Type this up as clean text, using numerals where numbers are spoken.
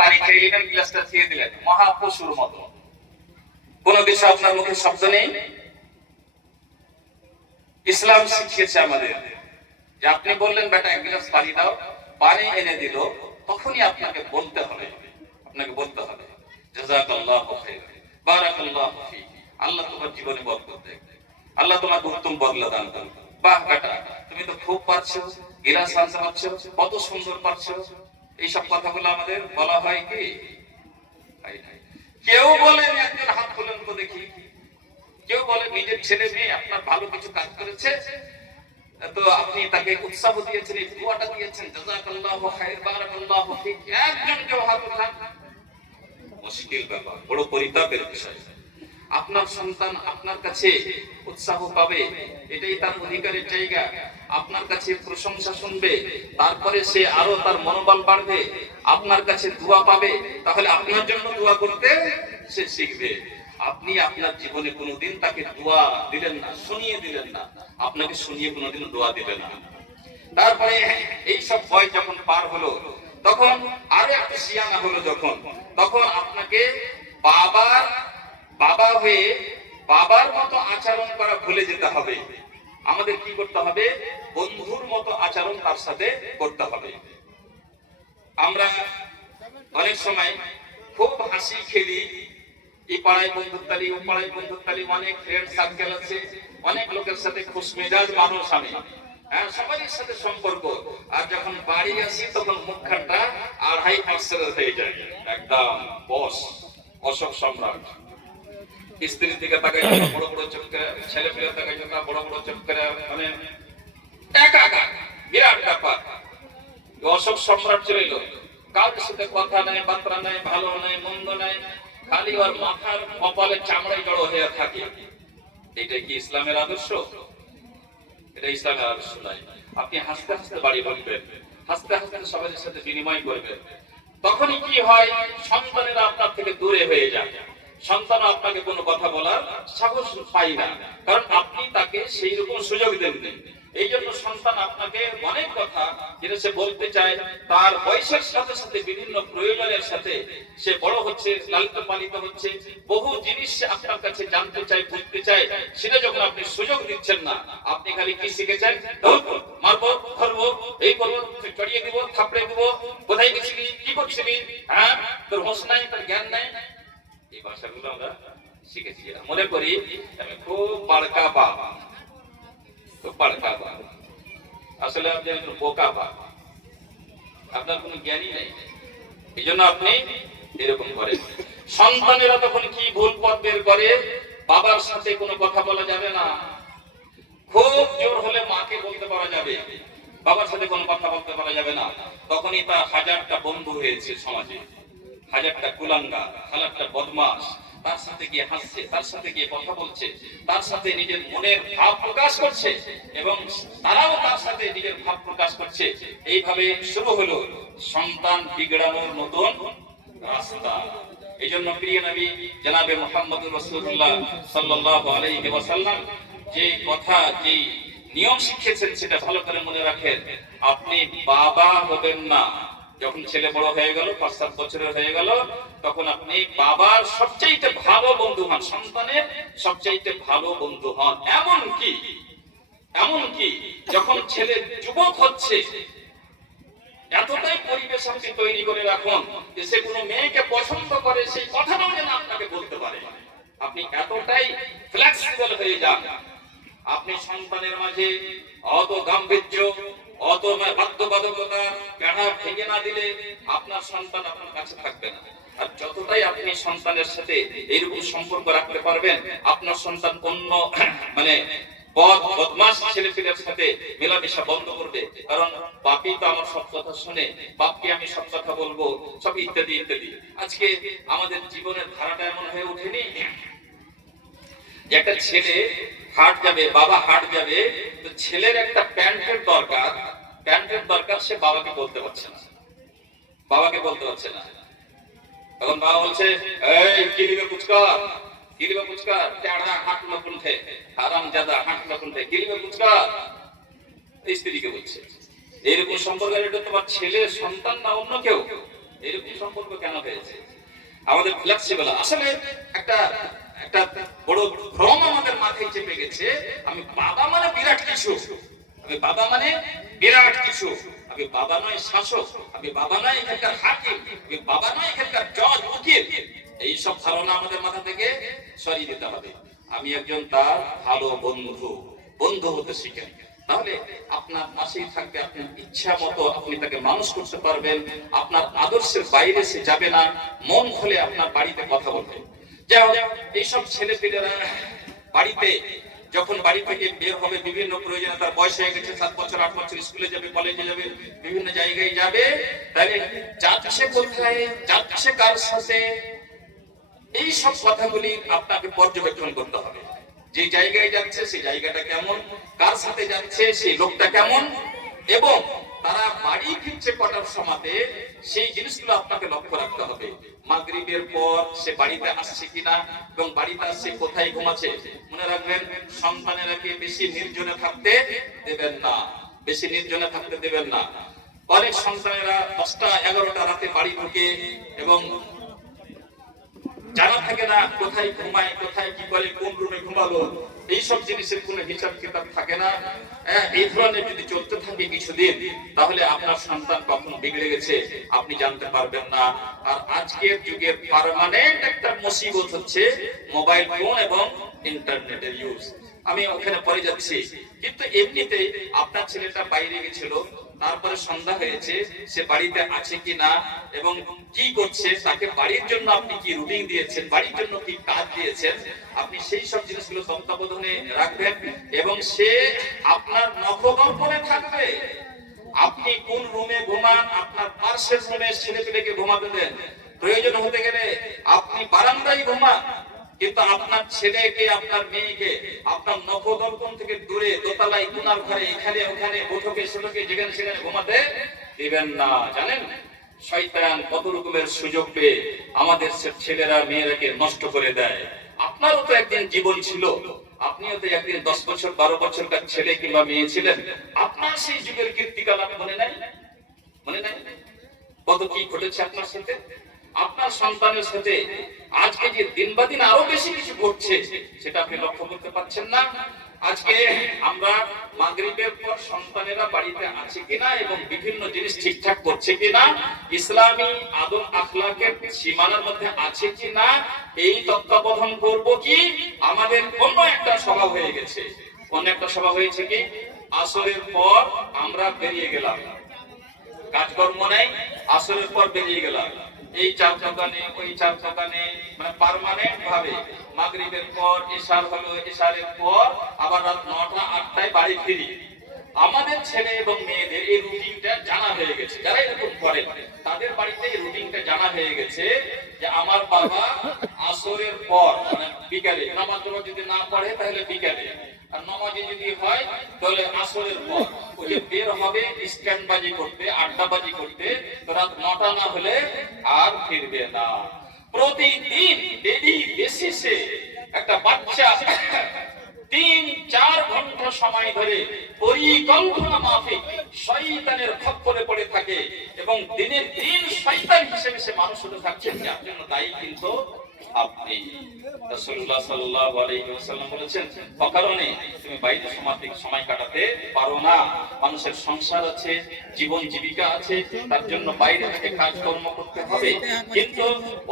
পানি খেয়ে নিলেন, গ্লাসটা দিয়ে দিলেন, মহাপশুর মতো। কোন কিছু আপনার মুখে শব্দ নেই। ইসলাম শিখিয়েছে আমাদের যে আপনি বললেন বেটা এক গ্লাস পানি দাও, পানি এনে দিল, তখনই আপনাকে বলতে হবে, জাযাকাল্লাহু খাইরান, বারাকাল্লাহু ফীক, আল্লাহ তোমার জীবনে বরকত দেয়, আল্লাহ তোমাকে উত্তম বদলা দান করুন। বাহ বেটা, তুমি তো খুব পারছো, গিলাস আনতে পারছো, কত সুন্দর পারছো। এইসব কথাগুলো আমাদের বলা হয় কি? কেউ বলেন, একজন হাত তোলেন তো দেখি, কেউ বলে নিজের ছেলে মেয়ে আপনার ভালো কিছু কাজ করেছে, তো আপনি তাকে উৎসাহ দিয়েছেন, এই দোয়াটা দিয়েছেন, জাযাকাল্লাহু খাইর, বারাকাল্লাহু ফীক, একজন কেউ হাত উঠান? মুশকিল ব্যাপার, বড় পরিতাপের বিষয়। আপনার সন্তান আপনার কাছে উৎসাহ পাবে, এটাই তার অধিকারের জায়গা। আপনার কাছে প্রশংসা শুনবে, তারপরে সে আরো তার মনোবল বাড়বে, আপনার কাছে দোয়া পাবে, তাহলে আপনার জন্য দোয়া করতে সে শিখবে। আপনি আপনার জীবনে কোনোদিন তাকে দোয়া দিলেন না, শুনিয়ে দিলেন না, আপনাকে শুনিয়ে কোনোদিন দোয়া দিবে না। তারপরে এই সব বয়স যখন পার হলো, তখন আরো একটা সিয়ানা হলো, তখন আপনাকে বাবা হয়ে বাবার মতো আচরণ করা ভুলে যেতে হবে। আমাদের কি করতে হবে? বন্ধুর মতো আচরণ তার সাথে করতে হবে। আমরা অনেক সময় খুব হাসি খেলি, এই পাড়ায় বন্ধুত্বালি, ও পাড়ায় বন্ধুত্বালি, অনেক ফ্রেন্ড সার্কেল আছে, অনেক লোকের সাথে খুশ মেজাজ মানুষ আমি, হ্যাঁ, সবারই সাথে সম্পর্ক। আর যখন বাড়ি আসি তখন মুখখানটা 2.5% হয়ে যায়, একদম বস, অশোক সম্রাট। স্ত্রীর দিকে তাকাই বড় বড় চোখ করে, ছেলে পেলে তাকাই বড় বড় চোখ করে, মানে একা বিরাট ব্যাপার। অশোক সম্রাট চলে এলো, কারোর সাথে কথা নাই, বার্তা নাই, ভালো নাই, মন্দ নাই, খালি ওর মাথার কপালে চামড়ায় জড়ো হয়ে থাকে। এটা কি ইসলামের আদর্শ? এটা ইসলামের আদর্শ নয়। আপনি হাসতে হাসতে বাড়ি ভাঙবেন, হাসতে হাসতে সবাই সাথে বিনিময় করবেন। তখনই কি হয়? সন্তানেরা আপনার থেকে দূরে হয়ে যায়, সন্তান আপনাকে কোনো কথা বলার সাহস পায় না, কারণ আপনি তাকে সেই রকম সুযোগ দেননি। এই জন্য সন্তান আপনাকে অনেক কথা যেটা সে বলতে চায়, তার বয়সের সাথে সাথে বিভিন্ন প্রয়োজনের সাথে সে বড় হচ্ছে, লালিত পালিত হচ্ছে, বহু জিনিস সে আপনার কাছে জানতে চায়, বুঝতে চায়। সেটা যখন আপনি সুযোগ দিচ্ছেন না, আপনি খালি কি শিখেছেন? মারবো, ধরবো, এই করবো, চড়িয়ে দিব, থাপড়ে দিব, কোথায় গেছিলি, কি করছিলি, হ্যাঁ, তোর হোশ নাই, তোর জ্ঞান নাই। এই ভাষাগুলো আমরা শিখেছি। মনে করি আমি খুব বাড়কা বাপ, খুব বাড়কা বাপ। আসলে আপনি একজন বোকা বাপ, আপনার কোনো জ্ঞানই নেই, এই জন্য আপনি এরকম করেন। সন্তানেরা তখন কি ভুল পথ বের করে? বাবার সাথে কোনো কথা বলা যাবে না, খুব জোর হলে মাকে বলতে পারা যাবে, বাবার সাথে কোনো কথা বলতে পারা যাবে না। তখনই তার 1000টা বন্ধু হয়েছে সমাজে, 1000টা কুলাঙ্গা, 1000টা বদমাশ তার সাথে গিয়ে হাসছে, তার সাথে গিয়ে কথা বলছে, তার সাথে নিজের মনের ভাব প্রকাশ করছে, এবং তারাও তার সাথে নিজের ভাব প্রকাশ করছে। এইভাবে শুরু হলো সন্তান বিগড়ানোর নতুন রাস্তা। এই জন্য প্রিয় নবী জনাবে মুহাম্মদুর রাসূলুল্লাহ সাল্লাল্লাহু আলাইহি ওয়াসাল্লাম যে কথা, যে নিয়ম শিখিয়েছেন, সেটা ভালো করে মনে রাখেন। আপনি বাবা হবেন না, যখন ছেলে বড় হয়ে গেল, 5-7 বছরের হয়ে গেল, তখন আপনি বাবার সবচেয়ে ভালো বন্ধু হন, সন্তানের সবচেয়ে ভালো বন্ধু হন। এমনকি যখন ছেলে যুবক হচ্ছে, এতটাই পরিবেশ আপনি তৈরি করে রাখুন যে সে কোনো মেয়েকে পছন্দ করে, সেই কথাটাও যেন আপনাকে বলতে পারে। আপনি এতটাই ফ্লেক্সিবল হয়ে যান। আপনি সন্তানের মাঝে অত গাম্ভীর্য, অত বাধ্যবাধকতা বেড়া ভেঙে না দিলে আপনার সন্তান আপনার কাছে থাকবে না। আর যতটাই আপনি সন্তানের সাথে এইরকম সম্পর্ক রাখতে পারবেন, আপনার সন্তান অন্য বদমাশ ছেলেপেলের সাথে মেলামেশা বন্ধ করবে। কারণ বাপই তো আমার সব কথা শুনে, বাপকে আমি সব কথা বলবো, সব ইত্যাদি ইত্যাদি। আজকে আমাদের জীবনের ধারাটা এমন হয়ে ওঠেনি যে একটা ছেলে হাট যাবে, বাবা হাট যাবে, তো ছেলের একটা প্যান্টের দরকার, সে বাবাকে বলতে পারছে না। তখন বাবা বলছে, এই কি নিবে পুচকা, টেড়া হাঁটলো কোনঠে, হারামজাদা হাঁটলো কোনঠে, কি নিবে পুচকা। স্ত্রীকে বলছে। এরকম সম্পর্ক, এটা তোমার ছেলে সন্তান না অন্য কেউ, এরকম সম্পর্ক কেন হয়েছে? আমাদের ফ্লেক্সিবল আসলে একটা একটা বড় ভ্রম আমাদের মাথায় চেপে গেছে। আমি বাবা মানে বিরাট কিছু, আমি বাবা মানে বিরাট কিছু, আমি বাবা নয় শাসক, আমি বাবা নয় এখানকার হাকিম, আমি বাবা নয় এখানকার জজ উকিল। এইসব ধারণা আমাদের মাথা থেকে সরিয়ে দিতে হবে। আমি একজন তার ভালো বন্ধু, বন্ধু হতে শিখেন, তাহলে আপনার পাশেই থাকবে, আপনার ইচ্ছা মতো আপনি তাকে মানুষ করতে পারবেন। আপনার আদর্শের বাইরে সে যাবে না, মন খুলে আপনার বাড়িতে কথা বলবে। যাই হোক, এইসব ছেলে পেলেরা বাড়িতে যখন বাড়ি থেকে বের হবে, বিভিন্ন প্রয়োজনে তার বয়স হয়ে গেছে, 7 বছর 8 বছর, স্কুলে যাবে, কলেজে যাবে, বিভিন্ন জায়গায় যাবে, তাহলে যাচ্ছে কোথায়, যাচ্ছে কার সাথে, এই সব কথাগুলি আপনাকে পর্যবেক্ষণ করতে হবে। যে জায়গায় যাচ্ছে সেই জায়গাটা কেমন, কার সাথে যাচ্ছে সেই লোকটা কেমন, এবং তারা বাড়ি ফিরছে কটার সময়তে, সেই জিনিসগুলো আপনাকে লক্ষ্য রাখতে হবে। মাগরিবের পর সে বাড়িতে আসছে কিনা, এবং বাড়িতে আসছে কোথায় ঘুমাচ্ছে। মনে রাখবেন, সন্তানেরাকে বেশি নির্জনে থাকতে দেবেন না, বেশি নির্জনে থাকতে দেবেন না। অনেক সন্তানেরা 10টা 11টা রাতে বাড়ি ঢুকে এবং জানা থাকে না কোথায় ঘুমায়, কোথায় কি করে, কোন রুমে ঘুমালো, এইসব জিনিসের কোনো হিসাব কিতাব থাকে না। এই ধরনের যদি চলতে থাকে কিছুদিন, তাহলে আপনার সন্তান কখন বিগড়ে গেছে আপনি জানতে পারবেন না। আর আজকের যুগের পার্মানেন্ট একটা মুসিবত হচ্ছে মোবাইল ফোন এবং ইন্টারনেটের ইউজ। আমি ওখানে পরে যাচ্ছি, কিন্তু এমনিতে আপনার ছেলেটা বাইরে গেছিল, তারপরে সন্ধ্যা হয়েছে, সে বাড়িতে আছে কিনা এবং কি করছে, তাকে বাড়ির জন্য আপনি কি রুটিন দিয়েছেন, বাড়ির জন্য কি কাজ দিয়েছেন, আপনি সেই সব জিনিসগুলো তত্ত্বাবধানে রাখবেন। এবং সে আপনার নখদর্পণে থাকবে। আপনি কোন রুমে ঘুমান, আপনার পার্শ্বের রুমে ছেলেপেলেকে ঘুমাতে দেন। প্রয়োজন হতে গেলে আপনি বারান্দায় ঘুমান, কিন্তু আপনার ছেলেকে, আপনার মেয়েকে আপনার নখদর্পণ থেকে দূরে দোতলায়, কোনার ঘরে, এখানে ওখানে, বৈঠকে সেটাকে যেখানে সেখানে ঘুমাতে দিবেন না। জানেন, শয়তান কত রকমের সুযোগ পেয়ে আমাদের ছেলেরা মেয়েরাকে নষ্ট করে দেয়। আপনারও তো একদিন জীবন ছিল, আপনিও তো একদিন 10 বছর 12 বছরকার ছেলে কিংবা মেয়ে ছিলেন। আপনার সেই যুগের কীর্তিকাল আপনি মনে নাই? মনে নাই কত কি ঘটেছে আপনার সাথে, আপনার সন্তানের সাথে? আজকে যে দিন বা দিন আরো বেশি কিছু ঘটছে, সেটা আপনি লক্ষ্য করতে পারছেন না। আজকে আমরা মাগরিবের পর সন্তানেরা বাড়িতে আছে কিনা এবং বিভিন্ন জিনিস ঠিকঠাক করছে কিনা, ইসলামী আদব আখলাকের সীমানার মধ্যে আছে কিনা, এই তত্ত্বাবধান করব। কি আমাদের অন্য একটা স্বভাব হয়ে গেছে, অন্য একটা স্বভাব হয়েছে কি, আসরের পর আমরা বেরিয়ে গেলাম, কাজকর্ম নেই, আসরের পর বেরিয়ে গেলাম, এই চার দোকানে ওই চার দোকানে, মানে পার্মানেন্ট ভাবে মাগরিবের পর ইশার হলো, ইশারের পর আবার রাত 9টা 8টায় বাড়ি ফিরি। আমাদের ছেলে এবং মেয়েদের এই রুটিনটা জানা হয়ে গেছে। যারা এরকম করে তাদের বাড়িতে এই রুটিনটা জানা হয়ে গেছে যে আমার বাবা আসরের পর, মানে বিকালে নামাজ যদি না পড়ে তাহলে বিকালে, আর নামাজে যদি হয় তাহলে আসরের পর ওই যে বের হবে স্ট্যান্ডবাজি করতে, আড্ডাবাজি করতে, তো রাত 9টা না হলে আর ফিরবে না। প্রতিদিন ডেইলি বেসিসে একটা বাচ্চা 3-4 ঘন্টা সময় ধরে পরিকল্পনা মাফিক শয়তানের খপ্পরে পড়ে থাকে এবং দিনের দিন শয়তান হিসেবে সে মানুষ হতে থাকছে। যার জন্য দায়ী কিন্তু আপনি। রাসূলুল্লাহ সাল্লাল্লাহু আলাইহি ওয়াসাল্লাম বলেছেন, অকারণে তুমি বাইরে সময় কাটাতে পারো না। মানুষের সংসার আছে, জীবন জীবিকা আছে, তার জন্য বাইরে থেকে কাজকর্ম করতে হবে, কিন্তু